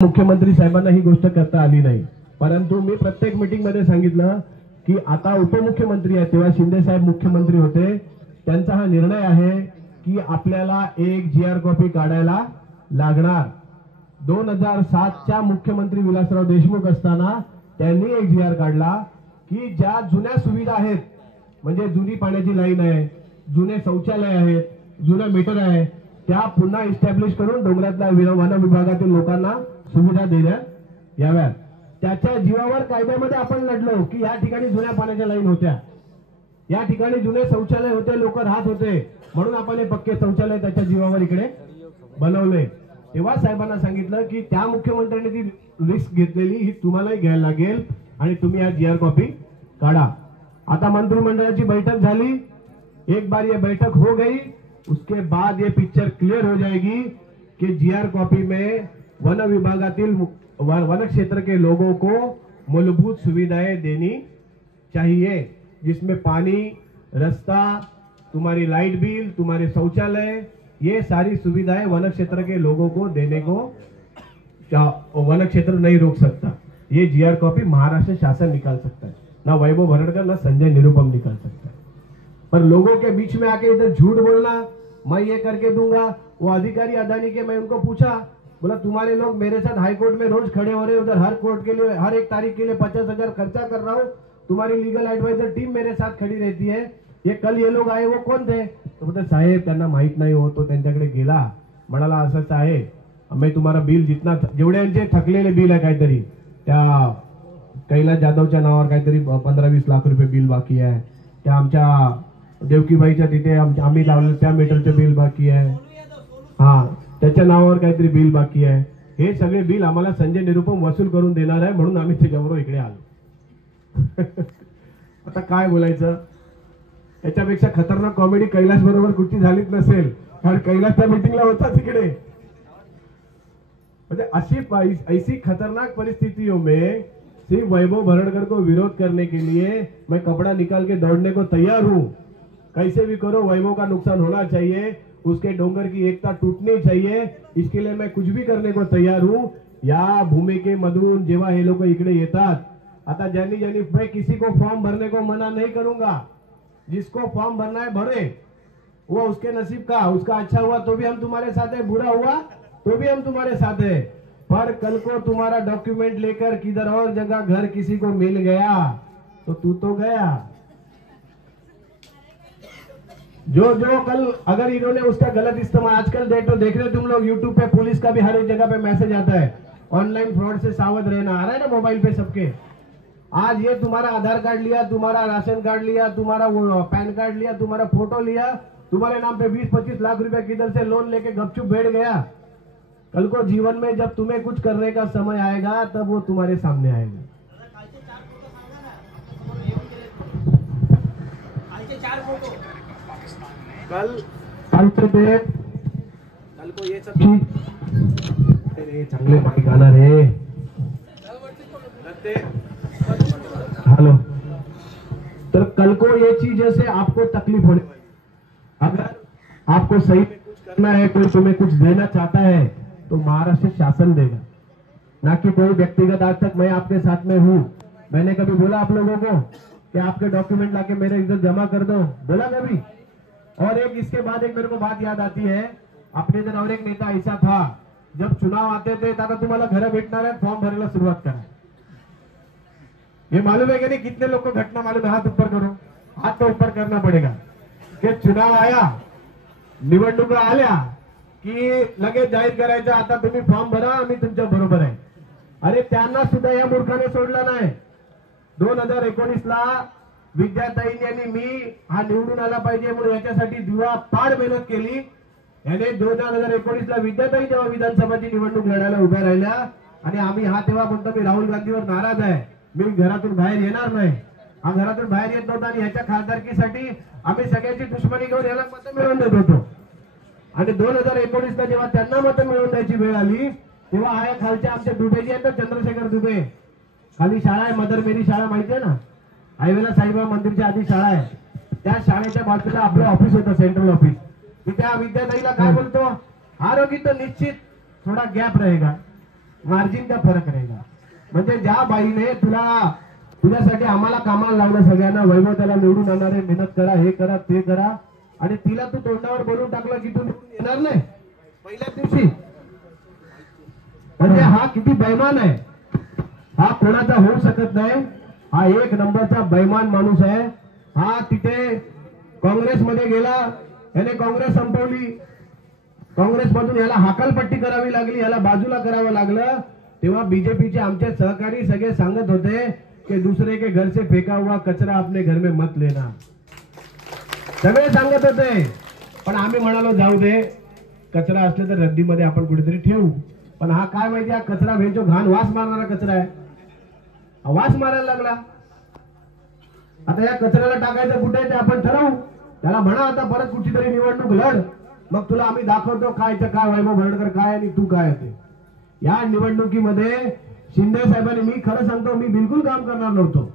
मुख्यमंत्री साहेबांना ही गोष्ट करता आली नाही, परंतु मी प्रत्येक मीटिंग मध्ये सांगितलं की आता उपमुख्यमंत्री आहे, तेव्हा शिंदे साहेब मुख्यमंत्री होते, त्यांचा हा निर्णय आहे की आपल्याला एक जीआर कॉपी काढायला लागणार। 2007च्या मुख्यमंत्री विलासराव देशमुख असताना त्यांनी एक जीआर काढला की ज्या जुन्या सुविधा आहेत, म्हणजे जुनी पाण्याची लाईन आहे, जुने शौचालय आहेत, जुने मीटर आहे, त्या पुन्हा इस्टॅब्लिश करून डोंगरातल्या वन विभागातील लोकांना सुविधा देण्यात याव्यात। त्याच्या जीवावर कायद्यामध्ये आपण लढलो की या ठिकाणी जुन्या पाण्याच्या लाईन होत्या, या ठिकाणी जुने शौचालय होते, लोक राहत होते, म्हणून आपण हे पक्के शौचालय त्याच्या जीवावर इकडे बनवले। तेव्हा साहेबांना सांगितलं की त्या मुख्यमंत्र्यांनी ती रिस्क घेतलेली ही तुम्हालाही घ्यायला लागेल आणि तुम्ही या जीआर कॉपी काढा। आता मंत्रिमंडळाची बैठक झाली, एक बार ये बैठक हो गई, उसके बाद ये पिक्चर क्लियर हो जाएगी कि जीआर कॉपी में वन विभागातील वन क्षेत्र के लोगों को मूलभूत सुविधाएं देनी चाहिए, जिसमें पानी, रास्ता, तुम्हारी लाइट बिल, तुम्हारे शौचालय, ये सारी सुविधाएं वन क्षेत्र के लोगों को देने को वन क्षेत्र नहीं रोक सकता। ये जीआर कॉपी महाराष्ट्र शासन निकाल सकता है, ना वैभव भरड़कर ना संजय निरुपम निकाल सकता है। पर लोगों के बीच में आके इधर झूठ बोलना, मैं ये करके दूंगा, वो अधिकारी अदानी के, मैं उनको पूछा, बोला तुम्हारे लोग मेरे साथ हाई कोर्ट में रोज खड़े हो रहे हैं, उधर हर कोर्ट के लिए हर एक तारीख के लिए 50,000 खर्चा कर रहा हूँ, तुम्हारी लीगल एडवाइजर टीम मेरे साथ खड़ी रहती है, ये कल ये लोग आए वो कौन थे? तो बोलते साहेब त्यांना माहित नाही हो, तो त्यांच्याकडे गेला, म्हणाला असंच आहे, मैं तुम्हारा बिल जितना जेवढ्यांचे थकलेले बिल आहे काहीतरी, त्या कैलास जाधवच्या नावावर काहीतरी 15-20 लाख रुपये बिल बाकी आहे, त्या आमच्या देवकीबाईच्या तिथे आम्ही लावलेलं त्या मीटरचं बिल बाकी आहे, हा त्याच्या नावावर काहीतरी बिल बाकी आहे, हे सगळे बिल आम्हाला संजय निरुपम वसूल करून देणार आहे, म्हणून आम्ही त्याच्याबरोबर इकडे आलो। आता काय बोलायचं, याच्यापेक्षा खतरनाक कॉमेडी कैलास बरोबर कुठची झालीच नसेल, कारण कैलास त्या मीटिंगला होता तिकडे। म्हणजे ऐसी खतरनाक परिस्थितियों में सिर्फ वैभव भरड़कर को विरोध करने के लिए मैं कपड़ा निकाल के दौड़ने को तैयार हूं, कैसे भी करो वैभव का नुकसान होना चाहिए, उसके डोंगर की एकता टूटनी चाहिए, इसके लिए मैं कुछ भी करने को तैयार हूं। या भूमिकेमधून जेव्हा हे लोक इकडे येतात, आता ज्यांनी मैं किसी को फॉर्म भरने को मना नहीं करूंगा, जिसको फॉर्म भरना है भरे, वो उसके नसीब का, उसका अच्छा हुआ तो भी हम तुम्हारे साथ है, बुरा हुआ तो भी हम तुम्हारे साथ है, पर कल को तुम्हारा डॉक्यूमेंट लेकर किधर और जगह घर किसी को मिल गया तो तू तो गया। जो कल अगर इन्होंने उसका गलत इस्तेमाल, आजकल देख रहे हो तुम लोग यूट्यूब पे पुलिस का भी हर एक जगह पे मैसेज आता है, ऑनलाइन फ्रॉड से सावध रहना, आ रहा है ना मोबाइल पे सबके। आज ये तुम्हारा आधार कार्ड लिया, तुम्हारा राशन कार्ड लिया, तुम्हारा पैन कार्ड लिया, तुम्हारा फोटो लिया, तुम्हारे नाम पे 20-25 लाख रुपए किधर से लोन लेके गपचुप बैठ गया, कल को जीवन में जब तुम्हें कुछ करने का समय आएगा तब वो तुम्हारे सामने आएगा। कल को ये सब चांगले माइक गाना रे, हेलो, तो कल को ये चीज से आपको तकलीफ होने, अगर आपको सही में कुछ करना है, कोई तुम्हें कुछ देना चाहता है तो महाराष्ट्र शासन देगा, ना कि कोई व्यक्तिगत। आज तक मैं आपके साथ में हूँ, मैंने कभी बोला आप लोगों को कि आपके डॉक्यूमेंट लाके मेरे इधर जमा कर दो, बोला कभी? और एक इसके बाद एक मेरे को बात याद आती है, अपने इधर और एक नेता ऐसा था, जब चुनाव आते थे दादा तुम्हाला घर भेटणार है, फॉर्म भरायला सुरुवात करा। ये मालूम है कि नहीं, कितने लोग को घटना मालूम है? हाथ ऊपर करो, हाथ तो ऊपर करना पड़ेगा कि चुनाव आया, निवडणुका आल्या की लगेच जाहीर करायचं, आता तुम्ही फॉर्म भरा, आम्ही तुमच्या बरोबर आहे। अरे त्यांना सुद्धा या मूर्खाने सोडला नाही। 2019ला विद्याताईंनी आणि मी हा निवडून आला पाहिजे म्हणून याच्यासाठी दिवापाड मेहनत केली। याने 2019ला विद्याताई जेव्हा विधानसभाची निवडणूक लढायला उभ्या राहिल्या आणि आम्ही हा तेव्हा म्हणतो मी राहुल गांधीवर नाराज आहे, मी घरातून बाहेर येणार नाही, हा घरातून बाहेर येत नव्हता आणि ह्याच्या खासदारकीसाठी आम्ही सगळ्याची दुश्मनी घेऊन याला मतं मिळवून देत होतो। आणि 2019ला जेव्हा त्यांना मतं मिळवून द्यायची वेळ आली तेव्हा हा खालच्या आमच्या दुबेजी आहेत ना, चंद्रशेखर दुबे, खाली शाळा आहे मदर मेरी शाळा, माहिती आहे ना, हायवेला साईबाबा मंदिरच्या आधी शाळा आहे, त्या शाळेच्या बाजूला आपलं ऑफिस होतं, सेंट्रल ऑफिस। मी त्या विद्याताईला काय बोलतो, आरोग्य तो निश्चित थोड़ा गैप रहेगा, मार्जिन का फरक रहेगा. म्हणजे ज्या बाईने तुझ्यासाठी आम्हाला कामाला लावलं सगळ्यांना, वैभव त्याला निवडून आणणारे, मेहनत करा, हे करा ते करा, आणि तिला तू तोंडावर बोलून टाकलं की तू निवडून येणार नाही पहिल्याच दिवशी. म्हणजे हा किती बैमान आहे, हा कोणाचा होऊ शकत नाही. हा एक नंबरचा बैमान माणूस आहे. हा तिथे काँग्रेसमध्ये गेला, याने काँग्रेस संपवली, काँग्रेसमधून याला हाकलपट्टी करावी लागली, याला बाजूला करावं लागलं. तेव्हा बीजेपीचे आमचे सहकारी सगळे सांगत होते की दुसरे के घर से फेंका हुआ कचरा अपने घर में मत लेना, सगळे सांगत होते. पण आम्ही म्हणालो जाऊ दे, कचरा असले तर रद्दीमध्ये आपण कुठेतरी ठेवू. पण हा काय माहिती, हा कचरा भेटो घाण वास मारणारा कचरा आहे, वास मारायला लागला. आता या कचऱ्याला टाकायचं कुठे ते आपण ठरवू. त्याला म्हणा आता परत कुठलीतरी निवडणूक लढ, मग तुला आम्ही दाखवतो काय वैभव भरडकर काय आणि तू काय ते. या निवडणुकीमध्ये शिंदे साहेबांनी, मी खरं सांगतो मी बिलकुल काम करणार नव्हतो.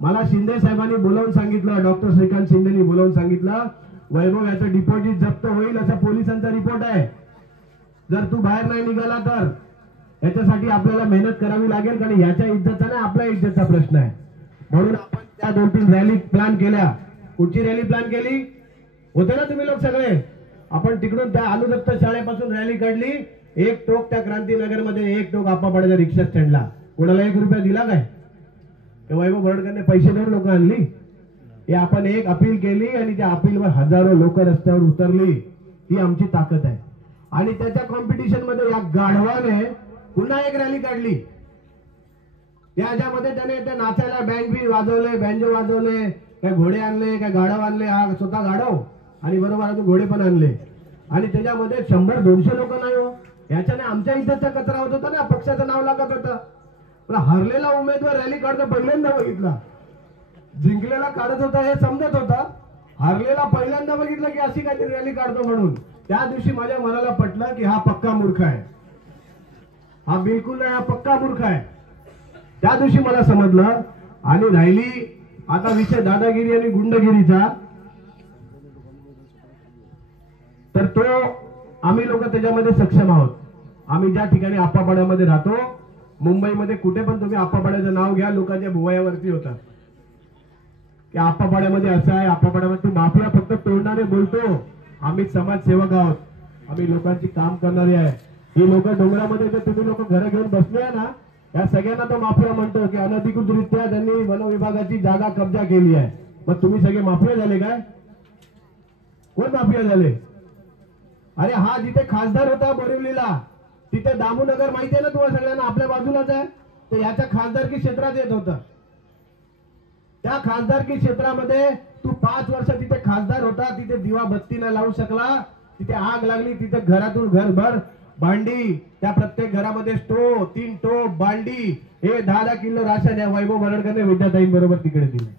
मला शिंदे साहेबांनी बोलावून सांगितलं, डॉक्टर श्रीकांत शिंदेनी बोलावून सांगितलं, वैभव याचं डिपॉझिट जप्त होईल असा पोलिसांचा रिपोर्ट आहे, जर तू बाहेर नाही निघाला तर याच्यासाठी आपल्याला मेहनत करावी लागेल, कारण याच्या इज्जतचा नाही आपल्या इज्जतचा प्रश्न आहे. म्हणून आपण त्या 2-3 रॅली प्लॅन केल्या. कुठची रॅली प्लॅन केली होते ना तुम्ही लोक सगळे? आपण तिकडून त्या आलूदत्त शाळेपासून रॅली काढली, एक टोक त्या क्रांतीनगर मध्ये, एक टोक आप्पापाड्याच्या रिक्षा स्टँडला. कोणाला 1 रुपया दिला काय? वैभव भरडकरने पैसे देऊन लोक आणली. हे आपण एक अपील केली आणि त्या अपीलवर हजारो लोक रस्त्यावर उतरली. ही आमची ताकद आहे. आणि त्याच्या कॉम्पिटिशन मध्ये या गाढवाने पुन्हा एक रॅली काढली. त्याच्यामध्ये त्याने त्या नाचायला बँड वाजवले, बँजो वाजवले, काय घोडे आणले, काय गाढव आणले, हा स्वतः गाढव आणि बरोबर अजून घोडे पण आणले. आणि त्याच्यामध्ये 100-200 लोक नाही हो. याच्याने आमच्या इज्जतचा कचरा होत होता ना, पक्षाचं नाव लागत होतं. पण हरलेला उमेदवार रॅली काढतो पहिल्यांदा बघितला, जिंकलेला काढत होता हे समजत होता, हरलेला पहिल्यांदा बघितलं की अशी काहीतरी रॅली काढतो. म्हणून त्या दिवशी माझ्या मनाला पटलं की हा पक्का मूर्ख आहे, हा बिलकुल नाही, हा पक्का मूर्ख आहे. त्या दिवशी मला समजलं. आणि राहिली आता विषय दादागिरी आणि गुंडगिरीचा, तर तो आम्ही लोक त्याच्यामध्ये सक्षम आहोत. आम्ही ज्या ठिकाणी आप्पापाड्यामध्ये राहतो, मुंबईमध्ये कुठे पण तुम्ही आप्पापाड्याचं नाव घ्या, लोकांच्या भुवयावरती होतात की आप्पापाड्यामध्ये असं आहे, आप्पापाड्यामध्ये तू माफिया फक्त तोडणारे बोलतो. आम्ही समाजसेवक आहोत, आम्ही लोकांची काम करणारे आहे. ही लोक डोंगरामध्ये जे तुम्ही लोक घरं घेऊन बसले आहे ना, या सगळ्यांना तो माफिया म्हणतो की अनधिकृतरित्या त्यांनी वन विभागाची जागा कब्जा केली आहे. मग तुम्ही सगळे माफिया झाले काय? कोण माफिया झाले? अरे हा जिथे खासदार होता बोरिवलीला, तिथे दामूनगर माहिती आहे ना तुम्हाला सगळ्यांना, आपल्या बाजूलाच आहे. तर याच्या खासदारकी क्षेत्रात येत होतं. त्या खासदारकी क्षेत्रामध्ये तू 5 वर्ष तिथे खासदार होता, तिथे दिवा बत्ती नाही लावू शकला, तिथे आग लागली, तिथे घरातून घरभर भांडी, त्या प्रत्येक घरामध्ये स्टोव, 3 टोप भांडी, हे 10 किलो राशन या वैभव भरडकरने विद्याताईं बरोबर तिकडे दिले.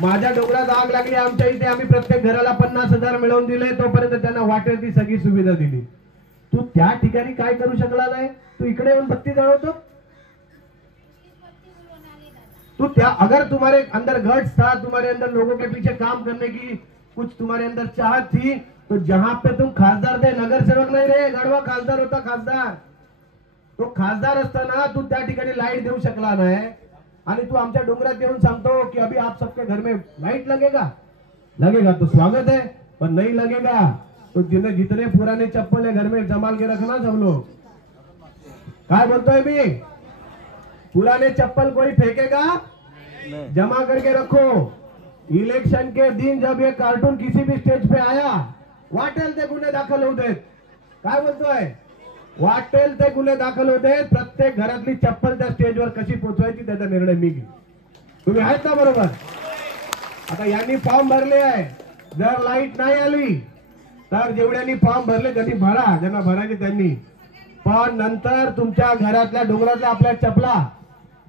माझ्या डोंगरात आग लागली आमच्या इथे, आम्ही प्रत्येक घराला 50,000 मिळवून दिले, तोपर्यंत त्यांना वाटेल ती सगळी सुविधा दिली. तू त्या ठिकाणी काय करू शकला नाही? तू इकडे येऊन बत्ती जळवतो. तू त्या अगर तुम्हारे अंदर गट्स था, तुम्हारे अंदर लोगों के पीछे काम करने की कुछ तुम्हारे अंदर चाहत थी, तो जहां पे तुम खासदार थे, नगर सेवक नहीं रे, गढ़वा खासदार होता. खासदार तो खासदार असताना तू त्या ठिकाणी लाईट देऊ शकला नाही. आणि तू आमच्या डोंगरात येऊन सांगतो कि अभी आप सबके घर में लाइट लगेगा. लगेगा तो स्वागत है, पर नहीं लगेगा तो जितने पुराने चप्पल है घर में जमाल के रखना सब लोग. काय बोलतोय मी? पुराने चप्पल कोई फेंकेगा? जमा करके रखो. इलेक्शन के दिन जब ये कार्टून किसी भी स्टेज पे आया, वाटेल ते गुन्हे दाखल होऊ देत. काय बोलतोय? वाटेल ते गुन्हे दाखल होते. प्रत्येक घरातली चप्पल त्या स्टेजवर कशी पोहोचवायची त्याचा निर्णय मी घेईन. तुम्ही आहेत ना बरोबर? आता यांनी फॉर्म भरले आहे, जर लाईट नाही आली तर जेवढ्यांनी फॉर्म भरले त्यांनी भरा, ज्यांना भरायचे त्यांनी. पण नंतर तुमच्या घरातल्या डोंगरातल्या आपल्या चप्पला,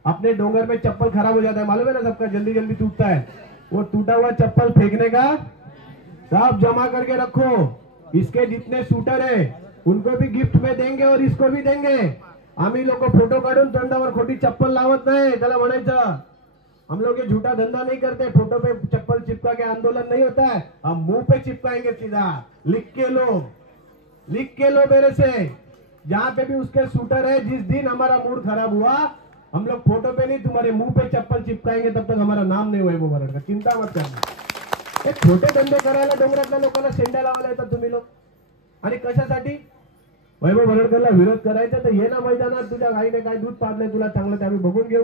अपने डोंगर में चप्पल खराब हो जाता है, मालूम है ना सबका, जल्दी जल्दी टूटता है. वो टूटा हुआ चप्पल फेंकने का सब जमा करके रखो. इसके जितने शूटर है उनको भी गिफ्ट में देंगे और इसको भी देंगे. आम्ही लोक फोटो काढून तोंडावर खोटी चप्पल लावत नाही. त्याला म्हणायचं हम लोग ये झूठा धंधा नहीं करते, फोटो पे चप्पल चिपका के आंदोलन नहीं होता है, हम मुंह पे चिपकाएंगे सीधा. लिख के लो मेरे से. जहां पे भी उसके शूटर है, जिस दिन हमारा मूड खराब हुआ हम लोग फोटो पे नहीं तुम्हारे मुंह पे चप्पल चिपकाएंगे, तब तक हमारा नाम नहीं वैभव बरड़कर, चिंता मत करना। हे छोटे धंदे करायला डोंगरातल्या लोकांना शेंड्या लावायला येतात तुम्ही लोक, आणि कशासाठी? वैभव बरड़करला विरोध करायचा तर ये ना मैदानात, तुझ्या गाईने काय दूध पाजलंय तुला चांगलं ते आम्ही बघून घेऊ।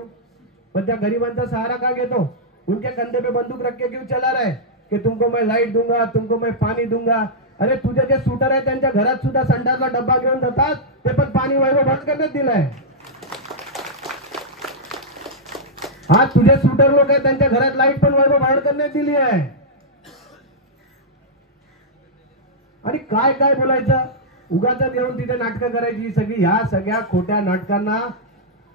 पण त्या गरीबांचा सहारा का घेतो? उनके कंधे पे बंदूक रख के क्यों चला रहा है कि तुमको मैं लाइट दूंगा, तुमको मैं पानी दूंगा। अरे तुझे जे शूटर आहे त्यांच्या घरात सुद्धा संडासला डब्बा घेऊन जातात, ते पण पाणी वैभव बरड़करने दिलंय। हा तुझे शूटर लोक आहेत त्यांच्या घरात लाईट पण वैभव बरड़करने दिली आहे। आणि काय काय बोलायचं, उगाच येऊन तिथे नाटकं करायची सगळी। ह्या सगळ्या खोट्या नाटकांना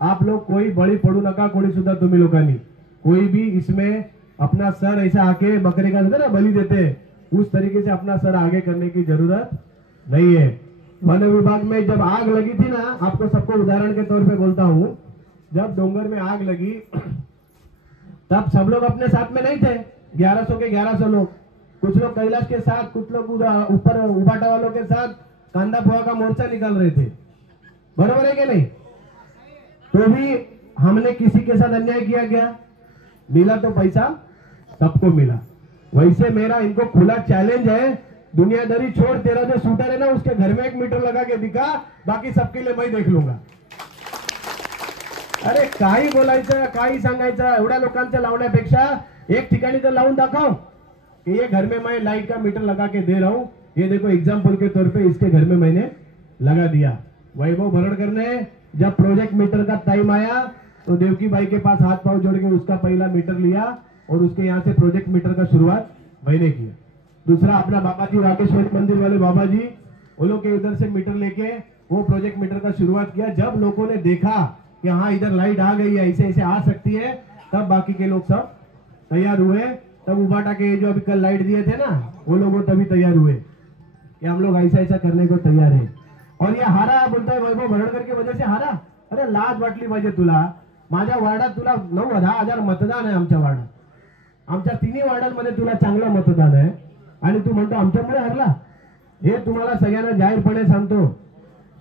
आप लोग कोई बळी पडू नका, कोणी सुद्धा तुम्ही लोकांनी। कोई भी इसमें अपना सर ऐसा आके बकरे का ना बलि देते, उस तरीके से अपना सर आगे करने की जरूरत नहीं है। वन विभाग में जब आग लगी थी ना, आपको सबको उदाहरण के तौर पे बोलता हूँ, जब डोंगर में आग लगी तब सब लोग अपने साथ में नहीं थे, 1100 के 1100 लोग, कुछ लोग कैलाश के साथ, कुछ लोग ऊपर उबाटा वालों के साथ कांदा पोहा का मोर्चा निकाल रहे थे, बराबर है कि नहीं? तो भी हमने किसी के साथ अन्याय किया क्या? मिला तो पैसा सबको मिला। वैसे मेरा इनको खुला चैलेंज है, दुनियादारी छोड़, तेरा जो शूटर है ना उसके घर में 1 मीटर लगा के दिखा, बाकी सबके लिए मैं देख लूंगा। अरे काही बोलायचं, काही सांगायचं, एवढ्या लोकांचं लावण्यापेक्षा एक ठिकाणी तर लावून दाखव कि ये घर में मैं लाइट का मीटर लगा के दे रहा हूं, ये देखो एग्जाम्पल के तौर पे इसके घर में मैंने लगा दिया। वैभव बरड़कर ने जब प्रोजेक्ट मीटर का टाइम आया तो देवकी बाई के पास हाथ पांव जोड़ के उसका पहला मीटर लिया और उसके यहाँ से प्रोजेक्ट मीटर का शुरुआत मैंने किया। दूसरा अपना बाबा जी राकेश्वरी मंदिर वाले बाबा जी, वो लोग के इधर से मीटर लेके वो प्रोजेक्ट मीटर का शुरुआत किया। जब लोगों ने देखा कि हाँ इधर लाइट आ गई है, ऐसे ऐसे आ सकती है, तब बाकी के लोग सब तैयार हुए। तब उबाटा के जो अभी कल लाइट दिए थे ना, वो लोग तभी तैयार हुए कि हम लोग ऐसा ऐसा करने को तैयार है। और ये हारा बोलता है वैभव बरड़कर की वजह से हारा। अरे लाज वाटली पाहिजे तुला, माझ्या वार्डात तुला 9-10 मतदान आहे, आमच्या वार्डात, आमच्या 3 वार्डांमध्ये तुला चांगलं मतदान आहे आणि तू म्हणतो आमच्यामुळे हरला। हे तुम्हाला सगळ्यांना जाहीरपणे सांगतो,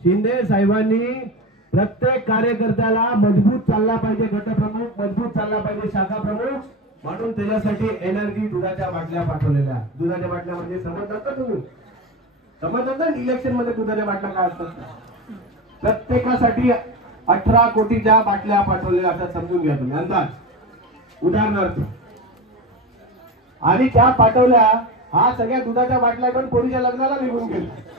शिंदे साहेबांनी प्रत्येक कार्यकर्त्याला मजबूत चालला पाहिजे, गटप्रमुख मजबूत चालला पाहिजे, शाखा प्रमुख, म्हणून त्याच्यासाठी एनर्जी दुधाच्या बाटल्या पाठवलेल्या। दुधाच्या बाटल्या म्हणजे समजतात का तुम्ही? समजतात ना इलेक्शन मध्ये दुधाच्या बाटल्या काय असतात? प्रत्येकासाठी 18 कोटीच्या बाटल्या पाठवलेल्या असतात, समजून घ्या तुम्ही अंदाज, उदाहरणार्थ। आणि त्या पाठवल्या, हा सगळ्या दुधाच्या बाटल्या पण कोणीच्या लग्नाला निघून गेल्या।